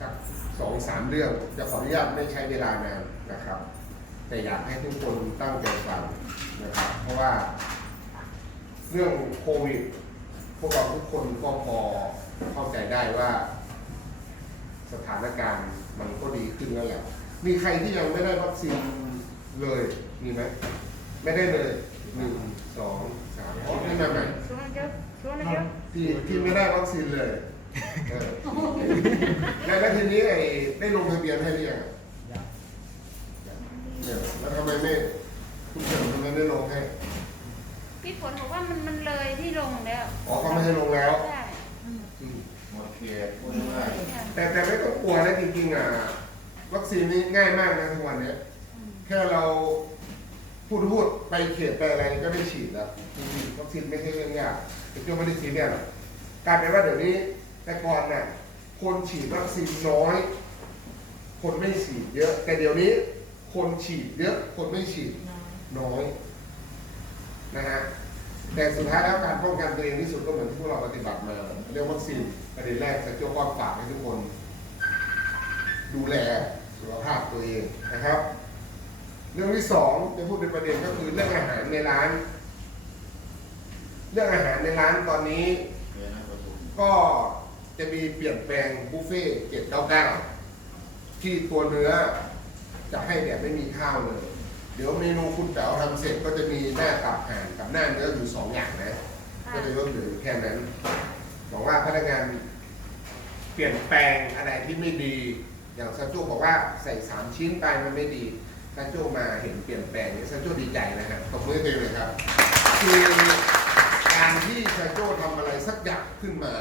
สักสองสามเรื่องจะขออนุญาตไม่ใช้เวลานานนะครับ แต่อยากให้ทุกคนตั้งใจฟังนะครับ เพราะว่าเรื่องโควิดพวกเราทุกคนก็พอเข้าใจได้ว่า สถานการณ์มันก็ดีขึ้นแล้วแหละมีใครที่ยังไม่ได้วัคซีนเลยมีไหมไม่ได้เลยหนึ่งสองสามอ๋อไม่มาใหม่ xuống ăn trước xuống ăn trước ที่ที่ไม่ได้วัคซีนเลย เออแล้วแล้วทีนี้ไอ้ได้ลงทะเบียนให้หรือยังอะเนี่ยแล้วทำไมไม่คุณเฉินทำไมไม่ลงให้พี่ฝนบอกว่ามันมันเลยที่ลงแล้วอ๋อเขาไม่ให้ลงแล้วใช่อืมหมดเขตพูดง่ายแต่แต่ไม่ต้องกลัวนะจริงๆอะวัคซีนนี้ง่ายมากนะทุกวันเนี้ยแค่เราพูดพูดไปเขตไปอะไรก็ได้ฉีดแล้วจริงๆวัคซีนไม่ใช่เรื่องยากแต่ก็ไม่ได้ซีเรียสหรอกกลายเป็นว่าเดี๋ยวนี้ แต่ก่อนน่ะคนฉีดวัคซีนน้อย คนไม่ฉีดเยอะ แต่เดี๋ยวนี้ คนฉีดเยอะ คนไม่ฉีดน้อยนะฮะแต่สุดท้ายแล้วการป้องกันตัวเองที่สุดก็เหมือนที่พวกเราปฏิบัติมาเรื่องวัคซีนประเด็นแรกจะเจ้าก้อนฝากให้ทุกคน ดูแลสุขภาพตัวเองนะครับ เรื่องที่สองจะพูดเป็นประเด็นก็คือเรื่องอาหารในร้าน เรื่องอาหารในร้านตอนนี้ๆเรียนนะประชุมก็ จะมีเปลี่ยนแปลงบุฟเฟ่เจ็ดเก้าเก้าที่ตัวเนื้อจะให้แบบไม่มีข้าวเลย เดี๋ยวเมนูคุณแป๋วทำเสร็จก็จะมีหน้าตับห่านกับหน้าเนื้ออยู่สองอย่างนะ ก็จะลดเหลืออยู่แค่นั้นบอกว่าพนักงานเปลี่ยนแปลงอะไรที่ไม่ดี อย่างซาโจ้บอกว่าใส่สามชิ้นไปมันไม่ดีซาโจ้มาเห็นเปลี่ยนแปลงเนี่ยซาโจ้ดีใจนะฮะตบมือให้ตัวเองเลยครับคือการที่ซาโจ้ทำอะไรสักอย่างขึ้นมา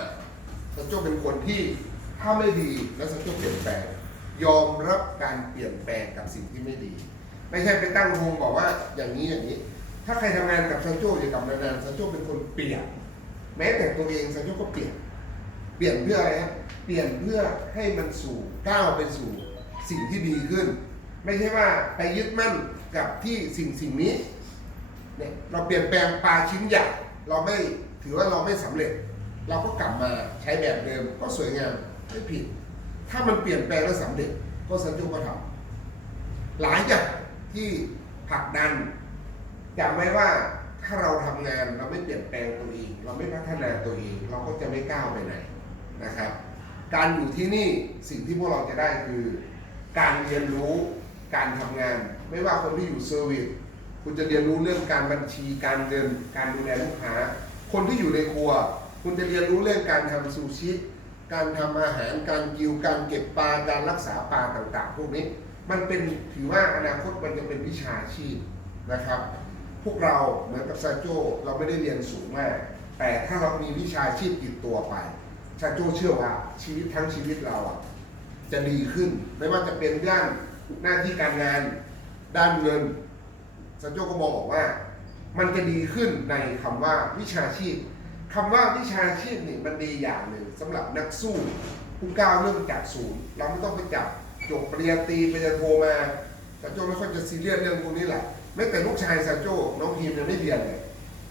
ซาโจเป็นคนที่ถ้าไม่ดีแล้วซาโจเปลี่ยนแปลง ยอมรับการเปลี่ยนแปลงกับสิ่งที่ไม่ดี ไม่ใช่ไปตั้งโฮงบอกว่าอย่างนี้อย่างนี้ ถ้าใครทำงานกับซาโจอยู่กับนานๆซาโจเป็นคนเปลี่ยน แม้แต่ตัวเองซาโจก็เปลี่ยน เปลี่ยนเพื่ออะไรครับเปลี่ยนเพื่อให้มันสู่ก้าวไปสู่สิ่งที่ดีขึ้น ไม่ใช่ว่าไปยึดมั่นกับที่สิ่งสิ่งนี้เนี่ยเราเปลี่ยนแปลงปลาชิ้นใหญ่เราไม่ถือว่าเราไม่สำเร็จ เราก็กลับมาใช้แบบเดิมก็สวยงามไม่ผิด ถ้ามันเปลี่ยนแปลงแล้วสำเร็จก็สัญญก็ทำหลายอย่างที่ผลักดันจำไว้ว่าถ้าเราทำงานเราไม่เปลี่ยนแปลงตัวเอง เราไม่พัฒนาตัวเอง เราก็จะไม่ก้าวไปไหนนะครับ การอยู่ที่นี่สิ่งที่พวกเราจะได้คือ การเรียนรู้การทำงาน ไม่ว่าคนที่อยู่เซอร์วิสคุณจะเรียนรู้เรื่องการบัญชีการเงินการดูแลลูกค้า คนที่อยู่ในครัว คุณจะเรียนรู้เรื่องการทำซูชิ การทำอาหาร การกิว การเก็บปลา การรักษาปลาต่างๆ พวกนี้ มันเป็นถือว่าอนาคตมันจะเป็นวิชาชีพนะครับ พวกเราเหมือนกับซาโจเราไม่ได้เรียนสูงมาก แต่ถ้าเรามีวิชาชีพติดตัวไปซาโจเชื่อว่าชีวิตทั้งชีวิตเราอะจะดีขึ้น ไม่ว่าจะเป็นด้านหน้าที่การงาน ด้านเงินสันโจก็มองบอกว่า มันจะดีขึ้นในคำว่าวิชาชีพ คำว่าวิชาชีพนี่มันดีอย่างหนึ่งสำหรับนักสู้ผู้ก้าวเริ่มจากศูนย์เราไม่ต้องไปจับจบปริญญาตรีปริญญาโทมาสันโจไม่ค่อยจะซีเรียสเรื่องพวกนี้แหละแม้แต่ลูกชายสันโจน้องพีมยังไม่เรียนเลย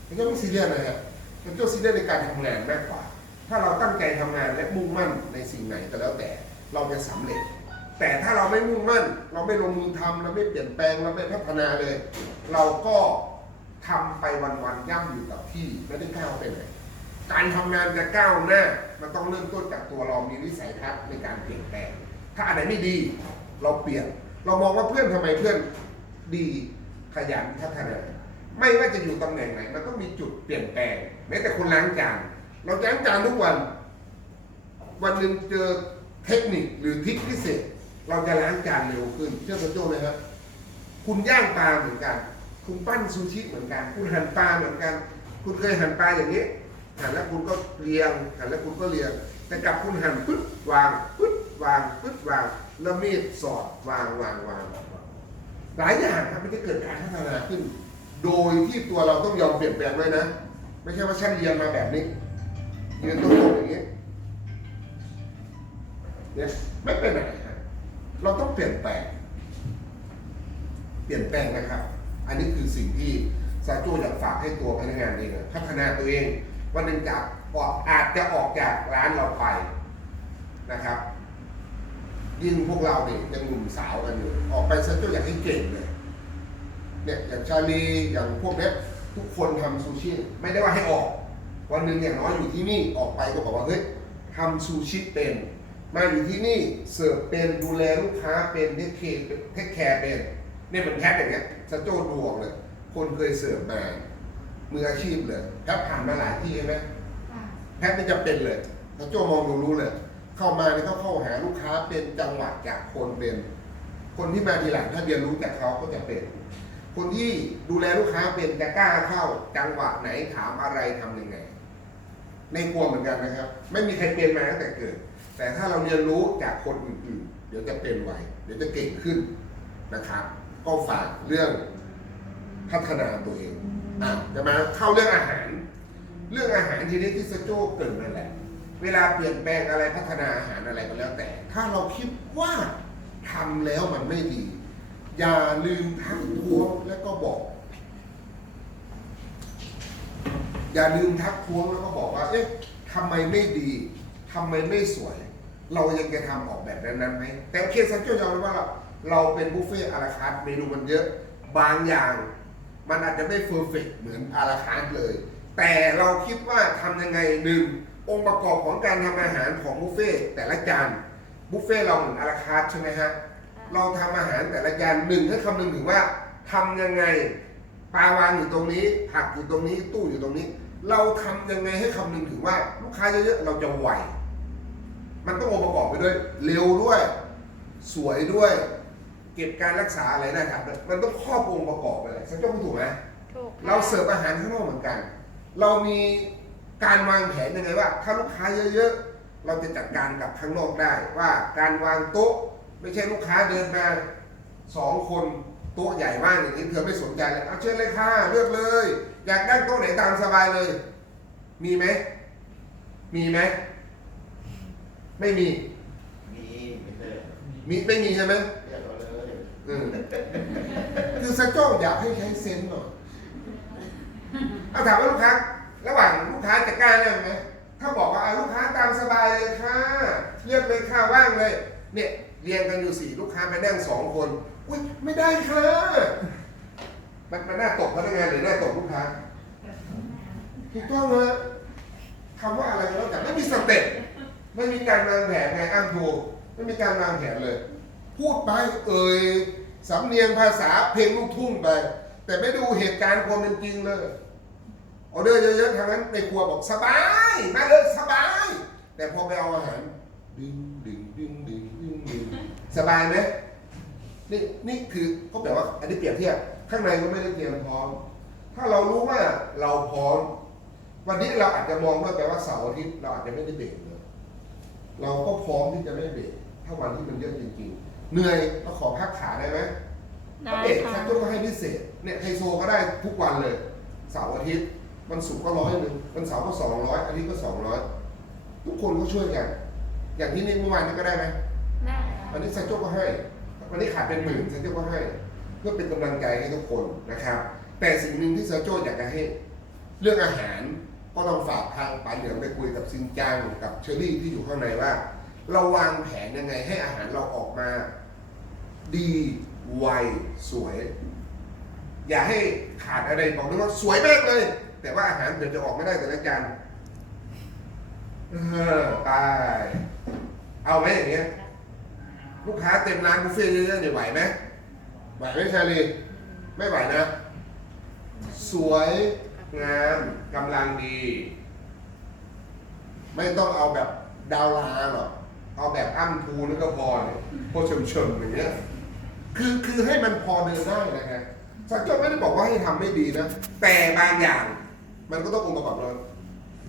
สันโจไม่ซีเรียสเลยฮะสันโจซีเรียสในการทำงานมากกว่า ถ้าเราตั้งใจทำงานและมุ่งมั่นในสิ่งไหนก็แล้วแต่เราจะสำเร็จ แต่ถ้าเราไม่มุ่งมั่น เราไม่ลงมือทำเราไม่เปลี่ยนแปลงเราไม่พัฒนาเลย เราก็ทำไปวันๆย่ำอยู่กับที่ไม่ได้ก้าวไปไหน การทำงานจะก้าวหน้า มันต้องเริ่มต้นจากตัวเรามีวิสัยทัศน์ในการเปลี่ยนแปลง ถ้าอันไหนไม่ดี เราเปลี่ยน เรามองว่าเพื่อนทำไมเพื่อนดีขยันพัฒนา ไม่ว่าจะอยู่ตำแหน่งไหน มันต้องมีจุดเปลี่ยนแปลง แม้แต่คนล้างจาน เราล้างจานทุกวัน วันหนึ่งเจอเทคนิคหรือทริคพิเศษ เราจะล้างจานเร็วขึ้น เชื่อสโจ้เลยครับ คุณย่างปลาเหมือนกัน คุณปั้นซูชิเหมือนกัน คุณหั่นปลาเหมือนกัน คุณเคยหั่นปลาอย่างนี้ หันแล้วคุณก็เรียงหันแล้วคุณก็เรียง แต่กับคุณหันปึ๊บวางปึ๊บวางปึ๊บวางแล้วมีดสอดวางวางวางหลายอย่างครับมันจะเกิดการพัฒนาขึ้น โดยที่ตัวเราต้องยอมเปลี่ยนแปลงด้วยนะ ไม่ใช่ว่าฉันเรียนมาแบบนี้ยืนตรงๆอย่างนี้เนี่ยไม่เป็นไรเราต้องเปลี่ยนแปลง เปลี่ยนแปลงนะครับ อันนี้คือสิ่งที่ซาโจอยากฝากให้ตัวพนักงานเองพัฒนาตัวเอง วันหนึ่งจากออกอาจจะออกจากร้านเราไปนะครับ ยิ่งพวกเราเนี่ยยังหนุ่มสาวกันอยู่ ออกไปซะก็อยากให้เก่งเลยเนี่ยอย่างชาลีอย่างพวกเนี้ยทุกคนทำซูชิไม่ได้ว่าให้ออก วันหนึ่งอย่างน้อยอยู่ที่นี่ออกไปก็บอกว่าเฮ้ยทำซูชิเป็นมาอยู่ที่นี่เสิร์ฟเป็นดูแลลูกค้าเป็นเทคเคร์เทคแคร์เป็นเนี่ยเป็นแพทอย่างเงี้ยสโจดูออกเลยคนเคยเสิร์ฟมา มืออาชีพเลยแพทผ่านมาหลายที่ใช่ไหมค่ะแพทย์ไม่จำเป็นเลยถ้าโจมองดูรู้เลย เข้ามาเนี่ยเขาเข้าหาลูกค้าเป็นจังหวะจากคนเป็น คนที่มาทีหลังถ้าเรียนรู้จากเขาก็จะเป็น คนที่ดูแลลูกค้าเป็นจะกล้าเข้าจังหวะไหนถามอะไรทำยังไง ในกลัวเหมือนกันนะครับ ไม่มีใครเป็นมาตั้งแต่เกิด แต่ถ้าเราเรียนรู้จากคนอื่นๆ เดี๋ยวจะเป็นไวเดี๋ยวจะเก่งขึ้นนะครับ ก็ฝากเรื่องพัฒนาตัวเอง อะจะมาเข้าเรื่องอาหาร เรื่องอาหารทีนี้ที่สโจเกิดนั่นแหละ เวลาเปลี่ยนแปลงอะไรพัฒนาอาหารอะไรก็แล้วแต่ ถ้าเราคิดว่าทำแล้วมันไม่ดี อย่าลืมทักท้วงแล้วก็บอก อย่าลืมทักท้วงแล้วก็บอกว่า เอ๊ะทำไมไม่ดีทำไมไม่สวย เรายังจะทำออกแบบนั้นๆไหมแต่โอเคสันโจยอมรับว่าเราเราเป็นบุฟเฟ่ต์อาราคาร์ทเมนูมันเยอะ บางอย่าง มันอาจจะไม่เฟอร์เฟกเหมือนอาราคาร์ทเลย แต่เราคิดว่าทำยังไงหนึ่งองค์ประกอบของการทำอาหารของบุฟเฟ่ต์แต่ละจานบุฟเฟ่ต์เราเหมือนอาราคาร์ทใช่ไหมฮะเราทำอาหารแต่ละจานหนึ่งให้คำนึงถึงว่าทำยังไงปลาวางอยู่ตรงนี้ผักอยู่ตรงนี้ตู้อยู่ตรงนี้ เราทำยังไงให้คำนึงถึงว่าลูกค้าเยอะๆเราจะไหว มันต้ององค์ประกอบไปด้วย เร็วด้วย สวยด้วย เก็บการรักษาอะไรนะครับ มันต้องครอบองค์ประกอบไปเลยสังเกตถูกไหมถูกค่ะเราเสิร์ฟอาหารข้างนอกเหมือนกัน เรามีการวางแผนยังไงว่า ถ้าลูกค้าเยอะๆ เราจะจัดการกับข้างนอกได้ว่าการวางโต๊ะไม่ใช่ลูกค้าเดินมาสองคนโต๊ะใหญ่มากอย่างนี้เธอไม่สนใจเลยเอาเชิญเลยค่ะเลือกเลย อยากนั่งโต๊ะไหนตามสบายเลย มีไหมมีไหมไม่มี มีไม่ใช่มีไม่มีใช่ไหม คือสะโจ้อยากให้ใช้เซนส์หน่อยเอาถามว่าลูกค้าระหว่างลูกค้าจะกล้าเลือกไหมถ้าบอกว่าอะลูกค้าตามสบายเลยค่ะเลือกเลยค่ะว่างเลย เนี่ยเรียงกันอยู่สี่ลูกค้าไปนั่งสองคน อุ้ยไม่ได้ค่ะมันมันน่าตกพนักงานหรือน่าตกลูกค้าถูกต้องเลยคำว่าอะไรก็แล้วแต่ไม่มีสเต็ปไม่มีการวางแผนไงอ้ำถูไม่มีการวางแผนเลย พูดไปเอ่ยสำเนียงภาษาเพลงลูกทุ่งไป แต่ไม่ดูเหตุการณ์ความเป็นจริงเลยออเดอร์เยอะๆทางนั้นในครัวบอกสบายมาเลยสบาย แต่พอไปเอาอาหารดึงดึงดึงดึงดึงดึงสบายไหมนี่นี่คือเขาแบบว่าอันนี้เปรียบเทียบข้างในก็ไม่ได้เตรียมพร้อม ถ้าเรารู้ว่าเราพร้อม วันนี้เราอาจจะมองว่าแปลว่าเสาร์อาทิตย์เราอาจจะไม่ได้เบรกเลยเราก็พร้อมที่จะไม่เบรกถ้าวันที่มันเยอะจริงๆ เหนื่อยก็ขอพักขาได้ไหมได้ถ้าเบรกค่ะสักต้นก็ให้พิเศษ เนี่ยไฮโซก็ได้ทุกวันเลย เสาร์อาทิตย์ วันศุกร์ก็ร้อยหนึ่งวันเสาร์ก็สองร้อยอาทิตย์ก็สองร้อยทุกคนก็ช่วยกัน อย่างที่นี่เมื่อวานนี้ก็ได้ไหม ได้วันนี้ซันโจก็ให้ วันนี้ขาดเป็นหมื่นซันโจก็ให้ เพื่อเป็นกำลังใจให้ทุกคนนะครับ แต่สิ่งหนึ่งที่ซันโจอยากจะให้ เรื่องอาหารก็ต้องฝากทางปานเหลืองไปคุยกับซินจังกับเชอรี่ที่อยู่ข้างในว่า เราวางแผนยังไงให้อาหารเราออกมา ดีไวสวย อย่าให้ขาดอะไรบอกเลยว่าสวยมากเลย แต่ว่าอาหารเดี๋ยวจะออกไม่ได้แต่ละจานเออตายเอาไหมอย่างเงี้ยลูกค้าเต็มร้านบุฟเฟ่ต์เยอะๆเนี่ยไหวไหมไหวไหมชาลีไม่ไหวนะ สวยงามกำลังดี ไม่ต้องเอาแบบดาวลาหรอก เอาแบบอ้ำทูนึกก็พอเนี่ยพอเฉมๆอย่างเงี้ยคือคือให้มันพอเดินได้นะฮะสังเกจไม่ได้บอกว่าให้ทำไม่ดีนะ แต่บางอย่าง มันก็ต้ององค์ประกอบเลย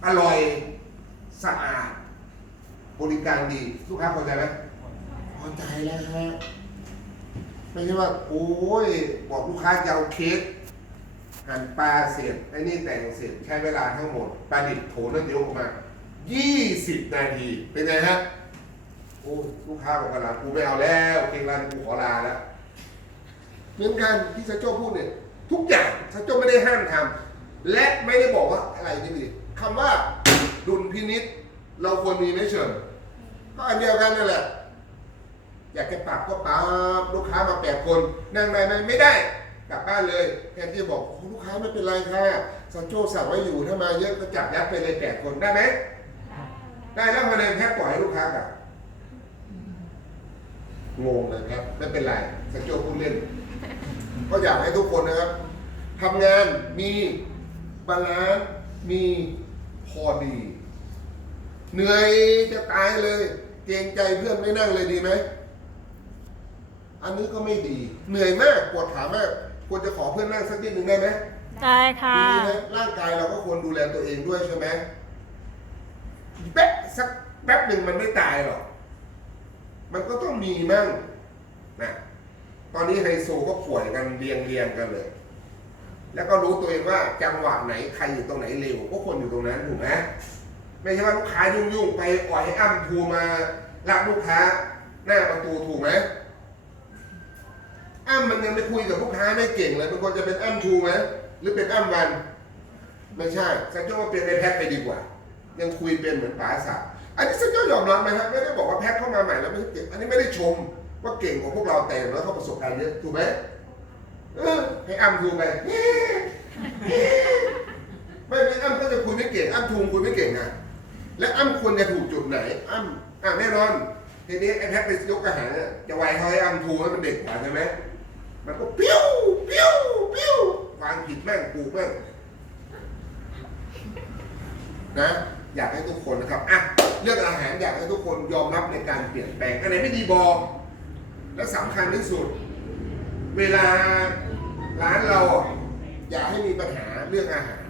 อร่อยสะอาด บริการดีลูกค้าพอใจไหมพอใจแล้วฮะไม่ใช่ว่า โอ้ย บอกลูกค้าจะเอาเค้กหั่นปลาเสร็จไอ้นี่แต่งเสร็จใช้เวลาทั้งหมดปลาดิบโถนั่นเดียวออกมา 20 นาที เป็นไงฮะ โอ้ยลูกค้าบอกกันละกูไม่เอาแล้วเค้กร้านกูขอลาแล้วเหมือนกันที่ซาโจ้พูดเนี่ยทุกอย่างซาโจ้ไม่ได้ห้ามทำและไม่ได้บอกว่าอะไรนี่ดีคำว่าดุลพินิษเราควรมีไหมเชิญก็อันเดียวกันนั่นแหละ อยากจะปรับก็ปรับลูกค้ามาแปดคนนั่งได้ไหมไม่ได้กลับบ้านเลยแทนที่จะบอกลูกค้าไม่เป็นไรค่ะซันโจสั่งไว้อยู่ถ้ามาเยอะก็จับยัดไปเลยแปดคนได้ไหมได้แล้วภายในแพ็คปล่อยให้ลูกค้ากลับ งงเลยครับ ไม่เป็นไรซันโจพูดเล่น ก็อยากให้ทุกคนนะครับทำงานมีบาลานซ์มีพอดี เหนื่อยจะตายเลย เกรงใจเพื่อนไม่นั่งเลยดีไหมอันนี้ก็ไม่ดี เหนื่อยมากปวดขามากควรจะขอเพื่อนนั่งสักนิดหนึ่งได้ไหมได้ค่ะดีไหมร่างกายเราก็ควรดูแลตัวเองด้วยใช่ไหมแป๊บสักแป๊บหนึ่งมันไม่ตายหรอก มันก็ต้องมีมั่งนะตอนนี้ไฮโซก็ป่วยกันเรียงเรียงกันเลย แล้วก็รู้ตัวเองว่าจังหวะไหนใครอยู่ตรงไหนเร็วก็ควรอยู่ตรงนั้นถูกไหมไม่ใช่ว่าลูกค้ายุ่งๆไปปล่อยให้อ้ำทูมารับลูกค้า หน้าประตูถูกไหมอ้ำมันยังไปคุยกับลูกค้าไม่เก่งเลยมันควรจะเป็นอ้ำทูไหมหรือเป็นอ้ำวัน ไม่ใช่สัญญาว่าเป็นในแพ็คไปดีกว่า ยังคุยเป็นเหมือนป๋าสับ อันนี้สัญญายอมรับนะครับไม่ได้บอกว่าแพ็คเข้ามาใหม่แล้วไม่เก่งอันนี้ไม่ได้ชมว่าเก่งกว่าพวกเราแต่อย่างน้อยเขาประสบการณ์เยอะถูกไหมเออให้อ้ำทูไปไม่ไม่อ้ำก็จะคุยไม่เก่งอ้ำทูคุยไม่เก่งอะและอ้ำควรจะถูกจุดไหน อ้ำอะแน่นอนทีนี้ไอ้แพ็คไปยกกระหังอะจะไวเขาให้อ้ำทูให้มันเด็กกว่าใช่ไหมมันก็ปิ้วปิ้วปิ้ววางผิดแม่งปลูกแม่งนะ อยากให้ทุกคนนะครับอะเรื่องอาหารอยากให้ทุกคนยอมรับในการเปลี่ยนแปลงอันไหนไม่ดีบอกและสำคัญที่สุด เวลาร้านเราอย่าให้มีปัญหาเรื่องอาหาร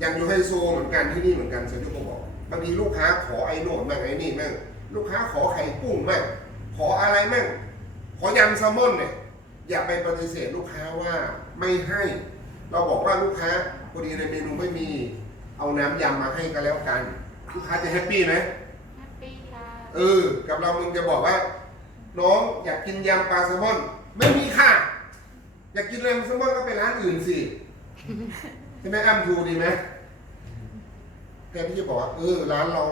อย่างยูไฮโซเหมือนกันที่นี่เหมือนกันเซนยุก็บอกบางทีลูกค้าขอไอ้โน่นมั่งไอ้นี่มั่งลูกค้าขอไข่กุ้งมั่งขออะไรมั่งขอยำแซลมอนเนี่ยอย่าไปปฏิเสธลูกค้าว่าไม่ให้ เราบอกว่าลูกค้าพอดีในเมนูไม่มี เอาน้ำยำมาให้ก็แล้วกันลูกค้าจะแฮปปี้ไหมแฮปปี้ค่ะเออ กับเรามึงจะบอกว่า น้องอยากกินยำปลาแซลมอน ไม่มีค่ะ อยากกินยำแซลมอนก็ไปร้านอื่นสิใช่ไหมอ้ำทูดีไหมแทนที่จะบอกว่าเออร้านเรา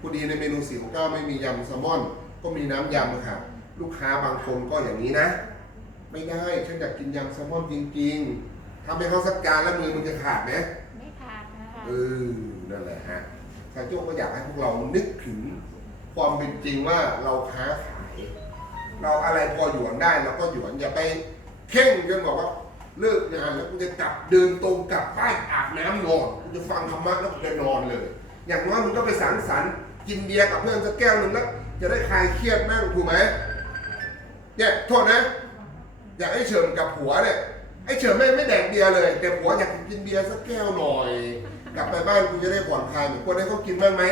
พอดีในเมนูสี่ของเก้าไม่มียำแซลมอน ก็มีน้ำยำครับลูกค้าบางคนก็อย่างนี้นะ ไม่ได้ฉันอยากกินยำแซลมอนจริง ๆทำให้เขาสักการแล้วมือมันจะขาดไหม เออนั่นแหละฮะทางโจ้ก็อยากให้พวกเรานึกถึงความเป็นจริงว่าเราค้าขาย เราอะไรพอหยวนได้เราก็หยวนอย่าไปเข่งจนบอกว่าเลิกงานแล้วกูจะกลับเดินตรงกลับบ้านอาบน้ำนอนกูจะฟังธรรมะแล้วกูจะนอนเลย อย่างน้อยมึงก็ไปสังสรรค์กินเบียร์กับเพื่อนสักแก้วหนึ่งแล้วจะได้คลายเครียดนั่งถูกไหมเนี่ยโทษนะ อยากให้เฉิมกับผัวเนี่ยไอ้เฉิมไม่ไม่แดกเบียร์เลย แต่ผัวอยากกินเบียร์สักแก้วหน่อย กลับไปบ้านกูจะได้ผ่อนคลายเหมือนควรให้เขากินบ้างไหม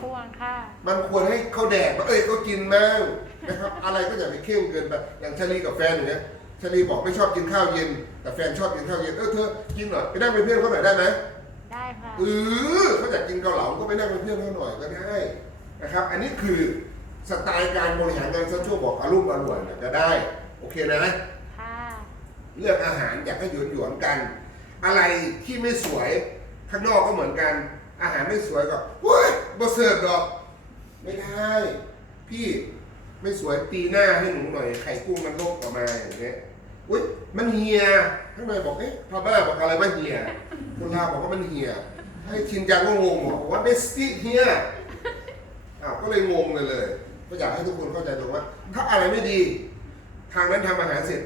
พ่วงค่ะ มันควรให้เขาแดกเอ้ยเขากินบ้างนะครับ อะไรก็อย่าไปเข้มเกินไปอย่างชาลีกับแฟนอย่างเงี้ยชาลีบอกไม่ชอบกินข้าวเย็น แต่แฟนชอบกินข้าวเย็นเออเธอกินหน่อยไปนั่งเป็นเพื่อนเขาหน่อยได้ไหมได้ค่ะ เออเขาอยากกินเกาเหลาก็ไปนั่งเป็นเพื่อนเขาหน่อยก็ได้นะครับ อันนี้คือสไตล์การบริหารงานซันโชบอกอารมณ์อร่อยเนี่ยจะได้ โอเคนะ ค่ะเรื่องอาหารอยากให้หยวนหยวนๆกัน อะไรที่ไม่สวย ข้างนอกก็เหมือนกัน อาหารไม่สวยก็เว้ยบ่เสิร์ฟดอก ไม่ได้ พี่ไม่สวยตีหน้าให้หนูหน่อย ไข่กุ้งมันโลกออกมาอย่างเงี้ยอุ้ยมันเหียข้างในบอกเอ๊ะพม่าบอกอะไรว่าเหียคนลาวบอกว่ามันเหียให้ชินจังก็งงบอกว่าเบสตี้เฮียอ้าวก็เลยงงเลยเลย ก็อยากให้ทุกคนเข้าใจตรงว่า ถ้าอะไรไม่ดี ทางนั้นทำอาหารเสร็จ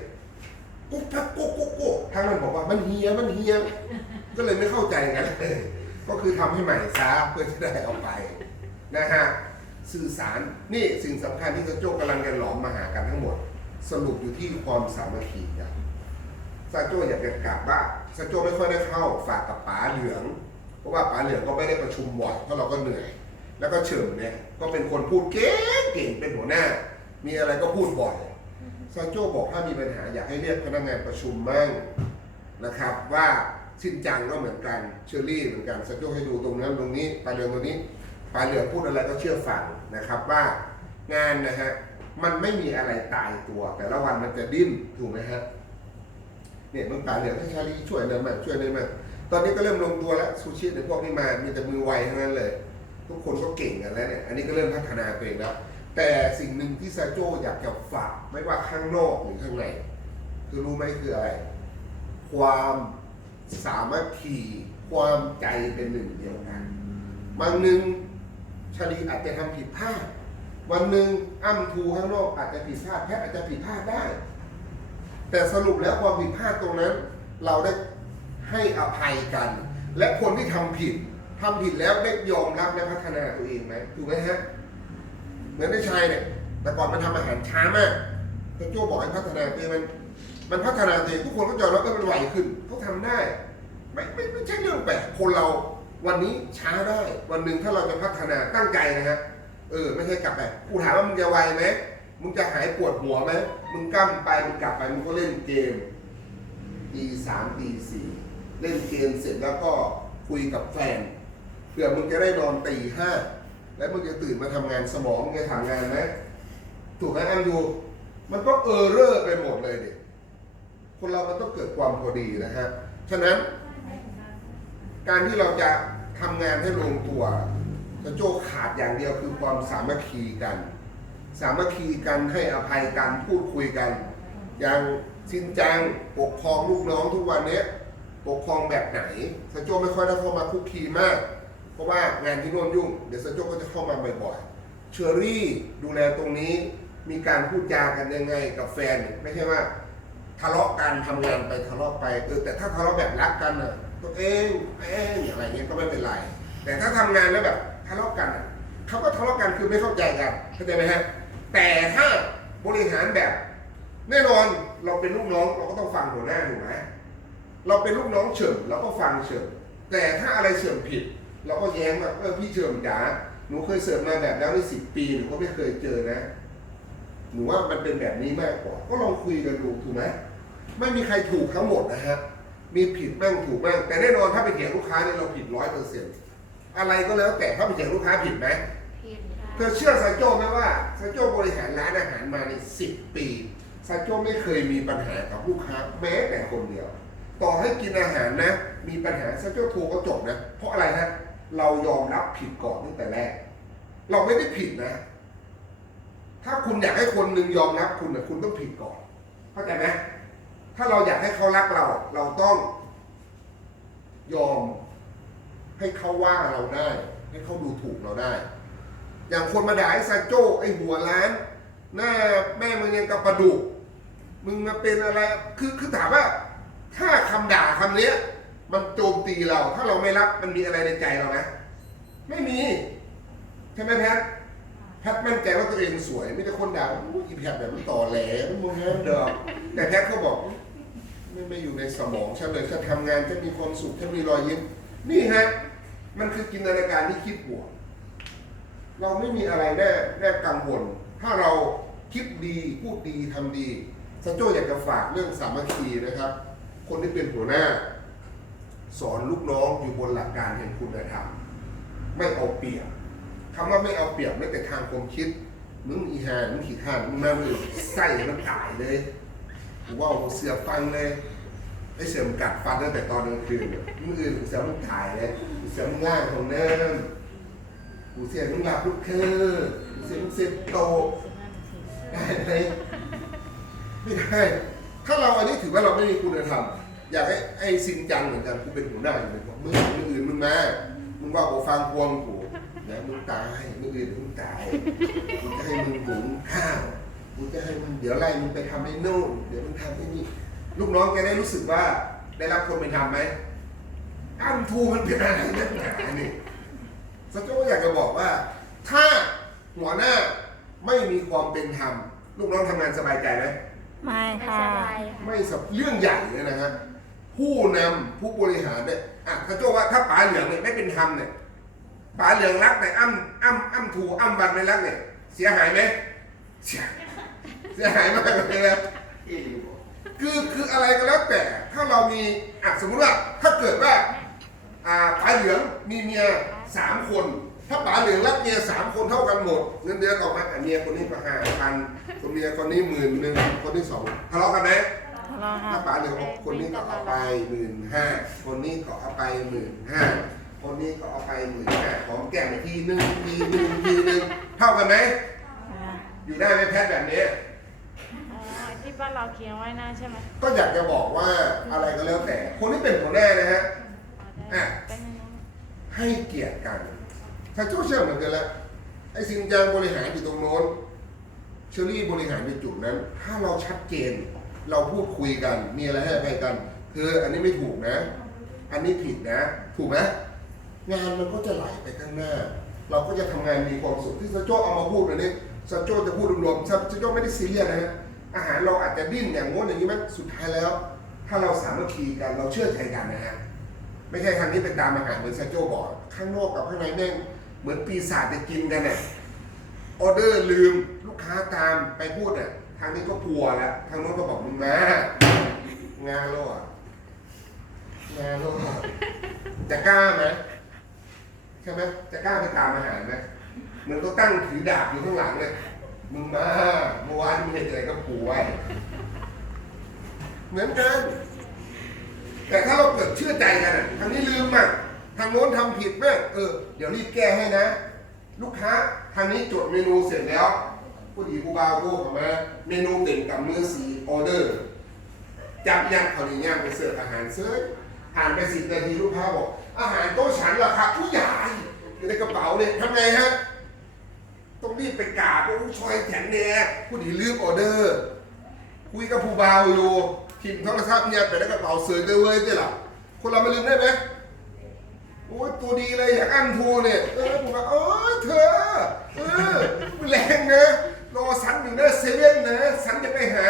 กุ๊กกกุ๊กกุ๊กกุ๊กทางนั้นบอกว่ามันเฮียมันเฮีย ก็เลยไม่เข้าใจกันก็คือทำให้ใหม่ซะเพื่อจะได้เอาไปนะฮะสื่อสารนี่สิ่งสำคัญที่สะโจกกำลังจะหลอมมาหากันทั้งหมด สรุปอยู่ที่ความสามัคคีกันซาโจอยากจะกลับว่าซาโจไม่ค่อยได้เข้าฝากกับป๋าเหลือง เพราะว่าป๋าเหลืองก็ไม่ได้ประชุมบ่อยเพราะเราก็เหนื่อย แล้วก็เฉิมเนี่ยก็เป็นคนพูดเก่งเก่งเป็นหัวหน้า มีอะไรก็พูดบ่อยซาโจ้บอกถ้ามีปัญหาอยากให้เรียกพนักงานประชุมมั่งนะครับว่า ชินจังก็เหมือนกันเชอรี่เหมือนกันซาโจ้ให้ดูตรงนั้นตรงนี้ปลาเหลืองตรงนี้ปลาเหลืองพูดอะไรก็เชื่อฟังนะครับว่างานนะฮะมันไม่มีอะไรตายตัว แต่ละวันมันจะดิ้นถูกไหมฮะเนี่ยมึงปลาเหลืองให้ชาลีช่วยหน่อยมั่งช่วยหน่อยมั่งตอนนี้ก็เริ่มลงตัวแล้วซูชิในพวกนี้มามีแต่มือไวทั้งนั้นเลย ทุกคนก็เก่งกันแล้วเนี่ยอันนี้ก็เริ่มพัฒนาตัวเองแล้วแต่สิ่งหนึ่งที่ซาโจอยากจะฝากไม่ว่าข้างนอกหรือข้างในคือรู้ไหมคืออะไร ความ สามัคคีความใจเป็นหนึ่งเดียวกันวันหนึ่งชาลีอาจจะทำผิดพลาดวันหนึ่งอ้ำทูข้างนอกอาจจะผิดพลาดแพทย์อาจจะผิดพลาดได้ แต่สรุปแล้วความผิดพลาดตรงนั้น เราได้ให้อภัยกัน และคนที่ทำผิดทำผิดแล้วได้ยอมรับและพัฒนาตัวเองไหมถูกไหมฮะเหมือนในชายเนี่ยแต่ก่อนมันทำอาหารช้ามากแต่โจ้บอกให้พัฒนาตัวเองมัน มันพัฒนาตัวเองทุกคนก็ยอมรับว่ามันไหวขึ้นเขาทำได้ ไม่ไม่ไม่ใช่เรื่องแปลกคนเราวันนี้ช้าได้วันหนึ่งถ้าเราจะพัฒนาตั้งใจนะฮะเออไม่ใช่กลับไปกูถามว่ามึงจะไวไหมมึงจะหายปวดหัวไหมมึงกั้มไปมึงกลับไปมึงก็เล่นเกมตีสามตีสี่เล่นเกมเสร็จแล้วก็คุยกับแฟนเผื่อมึงจะได้นอนตีห้าแล้วมึงจะตื่นมาทำงานสมองมึงจะทำงานไหมถูกไหมอันดูมันก็เออเรอร์ไปหมดเลยเนี่ย คนเรามันต้องเกิดความพอดีนะฮะ ฉะนั้นการที่เราจะทำงานให้ลงตัวจะโจขาดอย่างเดียวคือความสามัคคีกัน สามัคคีกันให้อภัยกันพูดคุยกัน อย่างชินจังปกครองลูกน้องทุกวันเนี้ยปกครองแบบไหนสโจไม่ค่อยได้เข้ามาคุกคีมาก เพราะว่างานที่โน่นยุ่ง เดี๋ยวสโจก็จะเข้ามาบ่อยๆเชอรี่ดูแลตรงนี้มีการพูดจากันยังไงกับแฟน ไม่ใช่ว่า ทะเลาะกันทำงานไปทะเลาะไปเออแต่ถ้าทะเลาะแบบรักกันน่ะตัวเองเองอะไรเงี้ยก็ไม่เป็นไร แต่ถ้าทำงานแล้วแบบทะเลาะกันเขาก็ทะเลาะกันคือไม่เข้าใจกันเข้าใจไหมฮะแต่ถ้าบริหารแบบ แน่นอนเราเป็นลูกน้องเราก็ต้องฟังหัวหน้าถูกไหมเราเป็นลูกน้องเฉิมเราก็ฟังเฉิมแต่ถ้าอะไรเฉิมผิด เราก็แย้งว่าเออพี่เฉิมจ๋าหนูเคยเสิร์ฟมาแบบแล้วในสิบปีหนูก็ไม่เคยเจอนะหนูว่ามันเป็นแบบนี้มากกว่า ก็ลองคุยกันดูถูกไหม ไม่มีใครถูกทั้งหมดนะฮะ มีผิดบ้างถูกบ้างแต่แน่นอนถ้าไปเถียงลูกค้าเนี่ยเราผิดร้อยเปอร์เซ็นต์อะไรก็แล้วแต่ถ้าไปเถียงลูกค้าผิดไหมผิดค่ะเธอเชื่อซาโจ้ไหมว่าซาโจ้บริหารร้านอาหารมาในสิบปีซาโจ้ไม่เคยมีปัญหากับลูกค้าแม้แต่คนเดียว ต่อให้กินอาหารนะ มีปัญหาซาโจ้โทรก็จบนะ เพราะอะไรฮะเรายอมรับผิดก่อนตั้งแต่แรก เราไม่ได้ผิดนะ ถ้าคุณอยากให้คนหนึ่งยอมรับคุณนะคุณต้องผิดก่อนเข้าใจไหม ถ้าเราอยากให้เขารักเรา เราต้องยอมให้เขาว่าเราได้ ให้เขาดูถูกเราได้ อย่างคนมาด่าไอ้ซาโจ้ไอ้หัวล้าน หน้าแม่มึงยังกับปลาดุกมึงมาเป็นอะไร คือคือถามว่า ถ้าคำด่าคำเนี้ย มันโจมตีเรา ถ้าเราไม่รับมันมีอะไรในใจเราไหมไม่มี ใช่ไหมแพทแพทมั่นใจว่าตัวเองสวยไม่แต่คนด่าอุ๊ยอีแพทแบบมันต่อแหลมันมองงานเดิมแต่แพทเขาบอก ไม่ไม่อยู่ในสมองฉันเลยฉันทำงานฉันมีความสุขฉันมีรอยยิ้มนี่ฮะมันคือจินตนาการที่คิดบวกเราไม่มีอะไรแน่แน่กังวลถ้าเราคิดดีพูดดีทำดีสัโจอยากจะฝากเรื่องสามัคคีนะครับ คนที่เป็นหัวหน้า สอนลูกน้องอยู่บนหลักการแห่งคุณธรรมไม่เอาเปรียบคำว่าไม่เอาเปรียบไม่แต่ทางความคิดมึงอีหามึงขี้ข้านมึงมามือใส่มันตายเลย กูว่ากูเสือฟังเลยไอ้เสือมันกัดฟันตั้งแต่ตอนกลางคืนมึงอื่นเสือมันถ่ายเลยเสือมันล่างของเนิ่มกูเสือมึงหลับลุกคือกูเสือมึงเซ็ตโตได้ไหมไม่ได้ถ้าเราอันนี้ถือว่าเราไม่มีคุณธรรมอยากให้ไอ้ซินจังเหมือนกันกูเป็นหัวหน้าอยู่เลยบอกมึงมึงอื่นมึงมามึงว่ากูฟังควงกูแล้วมึงตายมึงอื่นมึงตายกูจะให้มึงหุงข้าว กูจะให้มึงเดี๋ยวไล่มึงไปทำไอ้โน่นเดี๋ยวมึงทำไอ้นี่ลูกน้องแกได้รู้สึกว่าได้รับคนเป็นธรรมไหมอ้ามทูมันเป็นอะไรนักหนานี่สโจอยากจะบอกว่า ถ้าหัวหน้าไม่มีความเป็นธรรมลูกน้องทำงานสบายใจไหมไม่ไม่ค่ะสบายค่ะ ไม่สับเรื่องใหญ่เลยนะฮะผู้นำผู้บริหารเนี่ยอะถ้าโจว่าถ้าป๋าเหลืองเนี่ยไม่เป็นธรรมเนี่ยป๋าเหลืองรักแต่อ้ำอ้ำอ้ำถูอ้ำบันไม่รักเนี่ย เสียหายไหมเสีย เสียหายมากเลยนะที่รีบอกคือคืออะไรก็แล้วแต่ ถ้าเรามีอะสมมติว่าถ้าเกิดว่าอ่าป๋าเหลืองมีเมียสามคน ถ้าป๋าเหลืองรักเมียสามคนเท่ากันหมดเงินเดือนออกมาอะเมียคนนี้ก็ห้าพันคนเมียคนนี้หมื่นหนึ่งคนที่สองทะเลาะกันไหมทะเลาะค่ะถ้าป๋าเหลืองบอกคนนี้ก็เอาไปหมื่นห้า คนนี้ก็เอาไปหมื่นห้า คนนี้ก็เอาไปหมื่นห้าหอมแก้มอีกทีหนึ่งทีหนึ่งทีหนึ่งเท่ากันไหม อยู่ได้ไหมแพทแบบนี้อ๋อ ที่บ้านเราเขียนไว้นะใช่ไหมก็อยากจะบอกว่าอะไรก็แล้วแต่ คนที่เป็นหัวหน้านะฮะ อะไปในนู้นให้เกียรติกันถ้าเจ้าเชื่อเหมือนกันแล้วไอ้สิ่งจางบริหารอยู่ตรงโน้น เชอรี่บริหารอยู่จุดนั้น ถ้าเราชัดเจน เราพูดคุยกัน มีอะไรให้อภัยกัน คืออันนี้ไม่ถูกนะ อันนี้ผิดนะ ถูกไหมงานมันก็จะไหลไปข้างหน้า เราก็จะทำงานมีความสุขที่ซาโจเอามาพูดแบบนี้ซาโจจะพูดรวมๆซาโจไม่ได้ซีเรียสนะฮะ อาหารเราอาจจะดิ้นอย่างง้นอย่างนี้มั้ยสุดท้ายแล้ว ถ้าเราสามัคคีกันเราเชื่อใจกันนะฮะไม่ใช่ทางนี้เป็นตามอาหารเหมือนซาโจบอกข้างนอกกับข้างในแม่งเหมือนปีศาจจะกินกันน่ะออเดอร์ลืมลูกค้าตามไปพูดน่ะทางนี้ก็กลัวแล้วทางโน้นก็บอกมึงมางานโลอะงานโลอะจะกล้าไหมใช่ไหมจะกล้าไปตามอาหารไหมเหมือนเขาตั้งถือดาบอยู่ข้างหลังเนี่ย มึงมาเมื่อวานมึงเห็นอะไรก็ป่วยเหมือนกัน แต่ถ้าเราเกิดเชื่อใจกันอะทางนี้ลืมอะทางโน้นทำผิดแม่งเออ เดี๋ยวรีบแก้ให้นะ ลูกค้าทางนี้จดเมนูเสร็จแล้วผู้ดีผู้บ่าวผู้ข้ามาเมนูเด่นกับมือสีออเดอร์ จับย่างเขาดีย่างไปเสิร์ฟอาหารเซิร์ฟผ่านไปสิบนาทีลูกค้าบอก อาหารโต๊ะฉันราคาผู้ใหญ่อยู่ในกระเป๋าเนี่ยทำไงฮะ ต้องรีบไปกราบโอ้ชอยแข็งแน่ผู้ดีลืมออเดอร์ คุยกับผู้บ่าวอยู่ทิมโทรศัพท์เนี่ยไปในกระเป๋าเสือเดอเว้ยเนี่ยหรอคนเราไม่ลืมได้ไหมโอ้ยตัวดีเลยอย่ากอั้นทูเนี่ยเออผมว่าโอ้ยเธอเออแรงนะรอสันอยู่นะเซเว่นนะสันจะไปหา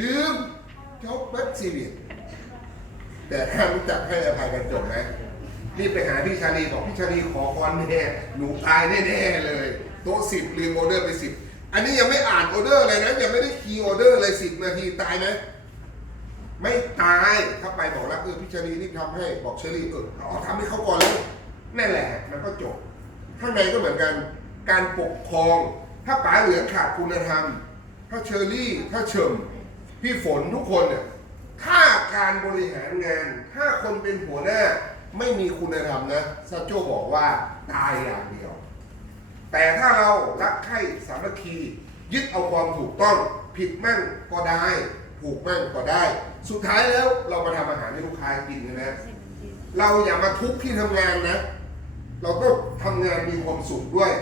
ลืมจบเบิร์ดซีเรียสแต่ถ้ารู้จักให้อภัยกันจบนะรีบไปหาพี่ชาลีบอกพี่ชาลีขอคอนแน่หนูตายแน่ๆเลย โต๊ะสิบลืมออเดอร์ไปสิบอันนี้ยังไม่อ่านออเดอร์เลยนะยังไม่ได้คีย์ออเดอร์เลยสิบนาทีตายไหมไม่ตายถ้าไปบอกแล้วเออพี่ชาลีรีบทำให้บอกเชอรี่เออเอทำให้เขาก่อนเลยนั่นแหละมันก็จบข้างในก็เหมือนกัน การปกครอง ถ้าป๋าเหลืองขาดคุณธรรม ถ้าเชอรี่ถ้าเฉิมพี่ฝนทุกคนเนี่ยถ้าการบริหารงาน ถ้าคนเป็นหัวหน้าไม่มีคุณธรรมนะซาโจบอกว่าตายอย่างเดียว แต่ถ้าเรารักใคร่สามัคคี ยึดเอาความถูกต้องผิดมั่งก็ได้ ถูกมั่งก็ได้ สุดท้ายแล้วเรามาทำอาหารให้ลูกค้ากินนะ เราอย่ามาทุกข์ที่ทำงานนะ เราก็ทำงานมีความสุขด้วย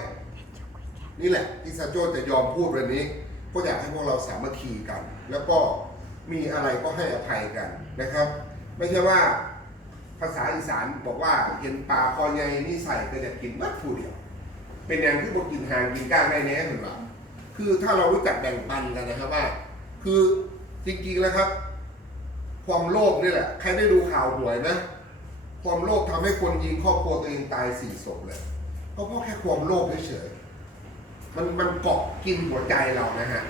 นี่แหละที่ซาโจจะยอมพูดวันนี้ ก็อยากให้พวกเราสามัคคีกัน แล้วก็มีอะไรก็ให้อภัยกันนะครับ ไม่ใช่ว่าภาษาอีสานบอกว่าเห็นปลาคอใหญ่นี่ใส่ก็จะกินมัดผู้เดียว เป็นอย่างที่บอกกินหางกินก้างได้แน่เหมือนว่าคือถ้าเรารู้จักแบ่งปันกันนะครับว่า คือจริงๆแล้วครับ ความโลภนี่แหละ ใครได้ดูข่าวหวยไหมความโลภทำให้คนยิงครอบครัวตัวเองตายสี่ศพเลยก็เพราะแค่ความโลภเฉยมันมันเกาะกินหัวใจเรานะฮะ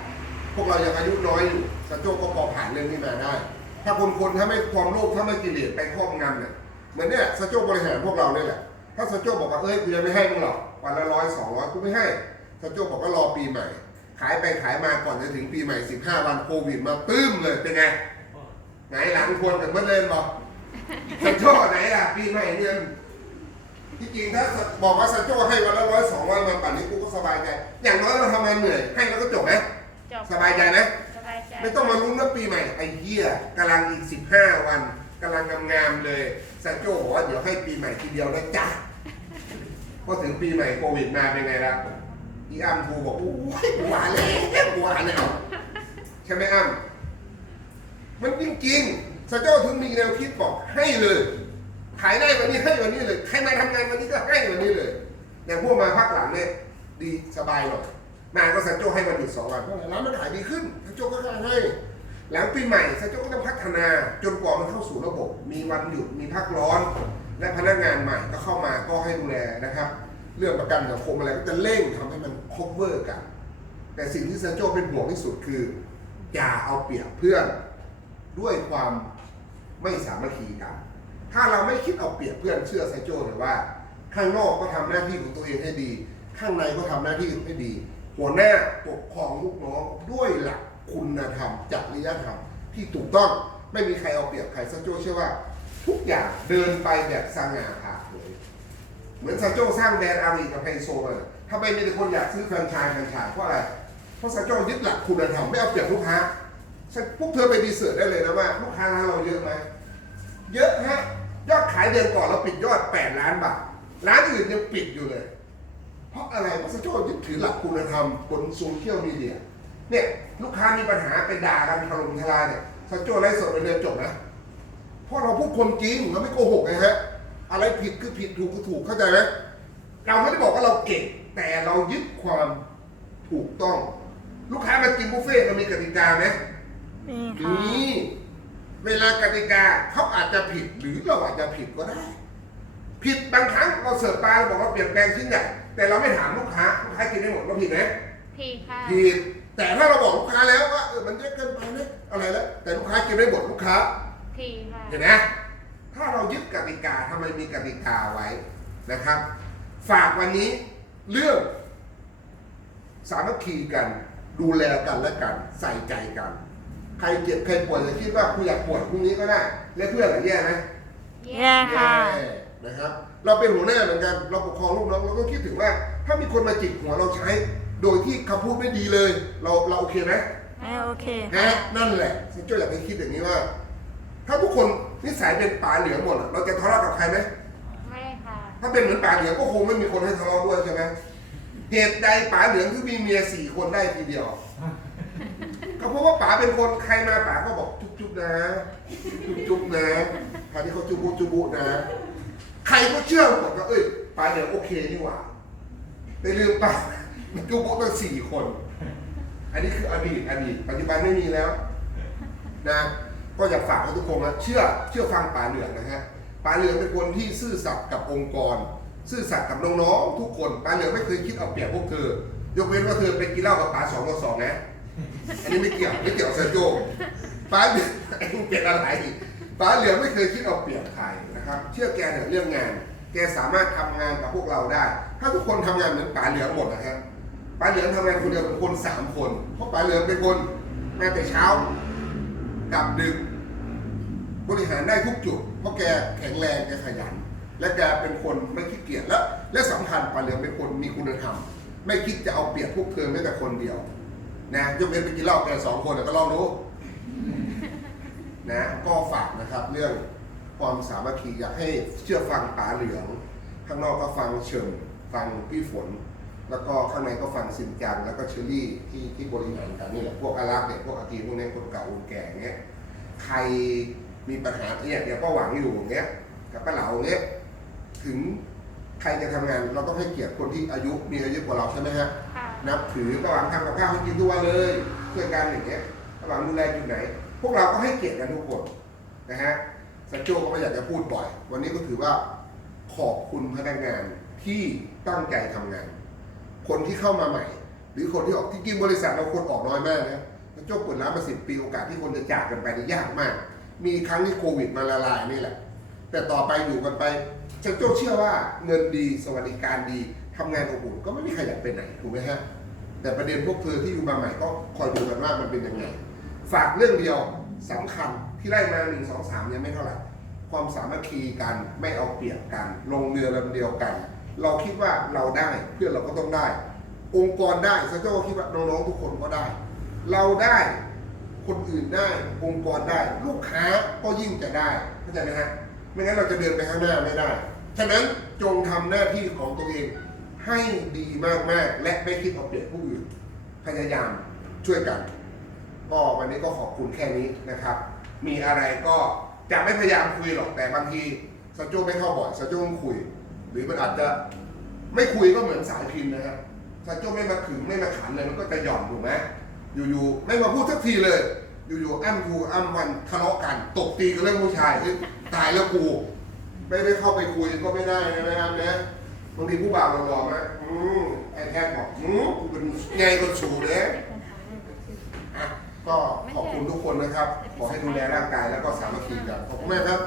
พวกเรายังอายุน้อยอยู่สะโจกก็พอผ่านเรื่องนี้มาได้ ถ้าคนคนถ้าไม่ความโลภถ้าไม่กิเลสไปครอบงำเนี่ยเหมือนเนี่ยสะโจกบริหารพวกเราเนี่ยแหละ ถ้าสะโจกบอกว่าเอ้ยกูจะไม่ให้มึงหรอก วันละร้อยสองร้อยกูไม่ให้สะโจกบอกว่ารอปีใหม่ ขายไปขายมาก่อนจะถึงปีใหม่สิบห้าวันโควิดมาปื้มเลยเป็นไง ไหนหลังควรกันเมื่อเล่นบอกสะโจกไหนล่ะปีใหม่เนี่ยที่จริงถ้าบอกว่าสะโจกให้วันละร้อยสองวันมาป่านนี้กูก็สบายใจ อย่างน้อยเราทำงานเหนื่อยให้แล้วก็จบไหมจบสบายใจไหมสบายใจไม่ต้องมาลุ้นว่าปีใหม่ไอ้เหี้ยกำลังอีกสิบห้าวันกำลังงามๆเลยซาโจบอกว่าเดี๋ยวให้ปีใหม่ทีเดียวนะจ๊ะ พอถึงปีใหม่โควิดมาเป็นไงล่ะอีอ้ำทูบอกโอ้ยหวานแล้วหวานแล้วใช่ไหมอ้ำมันจริงๆซาโจถึงมีแนวคิดบอกให้เลย ขายได้วันนี้ให้วันนี้เลย ใครมาทำงานวันนี้ก็ให้วันนี้เลยอย่างพวกมาพักหลังเนี่ยดีสบายหน่อยมาก็ซาโจให้วันหยุดสองวันเพราะอะไรร้านมันขายดีขึ้นซาโจก็ให้หลังปีใหม่ซาโจก็ต้องพัฒนาจนกว่ามันเข้าสู่ระบบ มีวันหยุดมีพักร้อน และพนักงานใหม่ก็เข้ามาก็ให้ดูแลนะครับ เรื่องประกันสังคมอะไรก็จะเร่งทำให้มันครอบเวอร์กัน แต่สิ่งที่เซาโจเป็นห่วงที่สุดคือ อย่าเอาเปรียบเพื่อนด้วยความไม่สามัคคีกัน ถ้าเราไม่คิดเอาเปรียบเพื่อนเชื่อไซโจ้เลยว่า ข้างนอกก็ทำหน้าที่ของตัวเองให้ดี ข้างในก็ทำหน้าที่ให้ดี หัวหน้าปกครองลูกน้องด้วยหลักคุณธรรมจริยธรรมที่ถูกต้องไม่มีใครเอาเปรียบใครไซโจเชื่อว่า ทุกอย่างเดินไปแบบสง่าผ่าเผยเหมือนไซโจ้สร้างแบรนด์อารีกับไฮโซมาถ้าไมมีแต่คนอยากซื้อแฟรนไชส์แฟรนไชส์เพราะอะไร เพราะสัจโจ้ยึดหลักคุณธรรมไม่เอาเปรียบลูกค้าพวกเธอไปดีเสิร์ชได้เลยนะว่าลูกค้าร้านเราเยอะไหมเยอะฮะยอดขายเดือนก่อนเราปิดยอด 8 ล้านบาทร้านอื่นยังปิดอยู่เลย เพราะอะไรเพราะสัจโจ้ยึดถือหลักคุณธรรมบนโซเชียลมีเดียเนี่ยลูกค้ามีปัญหาไปด่ากันถล่มทลายเนี่ยสัจโจ้ไลฟ์สดไปเรียนจบนะ เพราะเราพูดความจริงเราไม่โกหกไงฮะ อะไรผิดคือผิดถูกคือถูกเข้าใจไหมเราไม่ได้บอกว่าเราเก่งแต่เรายึดความถูกต้อง ลูกค้ามากินบุฟเฟ่ต์เรามีกติกาไหมมีค่ะ มีเวลากติกาเขาอาจจะผิดหรือเราอาจจะผิดก็ได้ ผิดบางครั้งเราเสิร์ฟปลาเราบอกเราเปลี่ยนแปลงชิ้นใหญ่แต่เราไม่ถามลูกค้าลูกค้ากินได้หมดเราผิดไหม พี่ค่ะ ผิดแต่ถ้าเราบอกลูกค้าแล้วว่าเออมันเยอะเกินไปนะอะไรแล้วแต่ลูกค้ากินได้หมดลูกค้า พี่ค่ะ เห็นไหมถ้าเรายึดกติกาทำไมมีกติกาไว้นะครับ ฝากวันนี้เรื่องสามัคคีกัน ดูแลกันและกัน ใส่ใจกัน ใครเจ็บใครป่วยจะคิดว่ากูอยากป่วยพรุ่งนี้ก็ได้ และเพื่อนอะแย่ไหมแย่ค่ะ แย่นะครับ เราเป็นหัวหน้าเหมือนกันเราปกครองลูกน้องเราก็คิดถึงว่า ถ้ามีคนมาจิกหัวเราใช้ โดยที่คำพูดไม่ดีเลย เราเราโอเคไหมไม่โอเค ฮะค่ะนั่นแหละซิโจอยากให้คิดอย่างนี้ว่า ถ้าทุกคนนิสัยเป็นป่าเหลืองหมดอะเราจะทะเลาะกับใครไหมไม่ค่ะ ถ้าเป็นเหมือนป่าเหลืองก็คงไม่มีคนให้ทะเลาะด้วยใช่ไหมเหตุใดป่าเหลืองถึงมีเมียสี่คนได้ทีเดียว ก็เพราะว่าป๋าเป็นคนใครมาป๋าก็บอกจุ๊บจุ๊บนะ จุ๊บจุ๊บนะคราวนี้เขาจุ๊บบุจุ๊บบุนะ ใครก็เชื่อหมดว่าเอ้ยป๋าเหลืองโอเคนี่หว่าแต่ลืมไปมันจุ๊บบุตั้งสี่คน อันนี้คืออดีตอดีตปัจจุบันไม่มีแล้ว นะ ก็อยากฝากให้ทุกคนนะเชื่อเชื่อฟังป๋าเหลืองนะฮะป๋าเหลืองเป็นคนที่ซื่อสัตย์กับองค์กร ซื่อสัตย์กับน้องๆทุกคนป๋าเหลืองไม่เคยคิดเอาเปรียบพวกเธอยกเว้นว่าเธอไปกินเหล้ากับป๋าสองต่อสองนะอันนี้ไม่เกี่ยวไม่เกี่ยวเซอร์โจป๋าเหลืองไอ้มึงเป็นอะไรป๋าเหลืองไม่เคยคิดเอาเปรียบใครนะครับ เชื่อแกเนี่ยเรื่องงาน แกสามารถทำงานกับพวกเราได้ ถ้าทุกคนทำงานเหมือนป๋าเหลืองหมดนะครับป๋าเหลืองทำงานคนเดียวเป็นคนสามคนเพราะป๋าเหลืองเป็นคนมาแต่เช้า กลับดึก บริหารได้ทุกจุด เพราะแกแข็งแรงแกขยัน และแกเป็นคนไม่ขี้เกียจและและสำคัญปาเหลืองเป็นคนมีคุณธรรม ไม่คิดจะเอาเปรียบพวกเธอแม้แต่คนเดียว นะยกเว้นไปกินเหล้าแกสองคนน่ก็ลองดูนะก็ฝากนะครับเรื่องความสามัคคีอยากให้เชื่อฟังป๋าเหลือง ข้างนอกก็ฟังเฉิมฟังพี่ฝน แล้วก็ข้างในก็ฟังสินจังแล้วก็เชอรี่ที่ที่บริหารกันนี่แหละพวกอารักษ์เนี่ยพวกอาทีพวกนี้คนเก่าคนแก่เงี้ยใครมีปัญหาเนี่ยเดี๋ยวก็หวังอยู่อย่างเงี้ยกับป้าเหลาเงี้ยถึงใครจะทำงานเราต้องให้เกียรติคนที่อายุมีอายุกว่าเราใช่ไหมฮะค่ะนับถือป้าหวังทำกับข้าวให้กินทุกวันเลยช่วยกันอย่างเงี้ยป้าหวังดูแลจุดไหน พวกเราก็ให้เกียรติกันทุกคนนะฮะสัจโจก็ไม่อยากจะพูดบ่อย วันนี้ก็ถือว่าขอบคุณพนักงานที่ตั้งใจทำงาน คนที่เข้ามาใหม่ หรือคนที่ออกที่จริงบริษัทเราคนออกน้อยมากนะสัจโจเปิดร้านมาสิบปีโอกาสที่คนจะจากกันไปนี่ยากมาก มีครั้งที่โควิดมาละลายนี่แหละ แต่ต่อไปอยู่กันไปสัจโจเชื่อว่าเงินดีสวัสดิการดีทำงานอบอุ่นก็ไม่มีใครอยากไปไหนถูกไหมฮะแต่ประเด็นพวกเธอที่อยู่มาใหม่ก็คอยดูกันว่ามันเป็นยังไง ฝากเรื่องเดียวสำคัญที่ได้มาหนึ่งสองสามยังไม่เท่าไหร่ความสามัคคีกันไม่เอาเปรียบกัน ลงเรือลำเดียวกัน เราคิดว่าเราได้เพื่อนเราก็ต้องได้ องค์กรได้ซะเจ้าก็คิดว่าน้องๆทุกคนก็ได้ เราได้คนอื่นได้ องค์กรได้ ลูกค้าก็ยิ่งจะได้เข้าใจไหมฮะไม่งั้นเราจะเดินไปข้างหน้าไม่ได้ฉะนั้นจงทำหน้าที่ของตัวเองให้ดีมากๆ และไม่คิดเอาเปรียบผู้อื่น พยายามช่วยกันก็วันนี้ก็ขอบคุณแค่นี้นะครับ มีอะไรก็จะไม่พยายามคุยหรอกแต่บางทีสจโจไม่เข้าบ่อยสจโจต้องคุย รือมันอาจจะไม่คุยก็เหมือนสายพินนะครับสจโจไม่มาขึงไม่มาขันเลยมันก็จะหย่อนถูกไหมอยู่ๆไม่มาพูดสักทีเลย อยู่ๆอ้ำทูอ้ำวันทะเลาะกันตบตีกันเรื่องผู้ชายเฮ้ยตายแล้วกู ไม่ได้เข้าไปคุยก็ไม่ได้นะครับนะบางทีผู้บ่าวหล่อๆมาอืมไอ้แท็กบอกอืมกูเป็นไงก็สูเลยอะก็ขอบคุณทุกคนนะครับ ขอให้ดูแลร่างกายแล้วก็สามัคคีกันขอบคุณมากครับ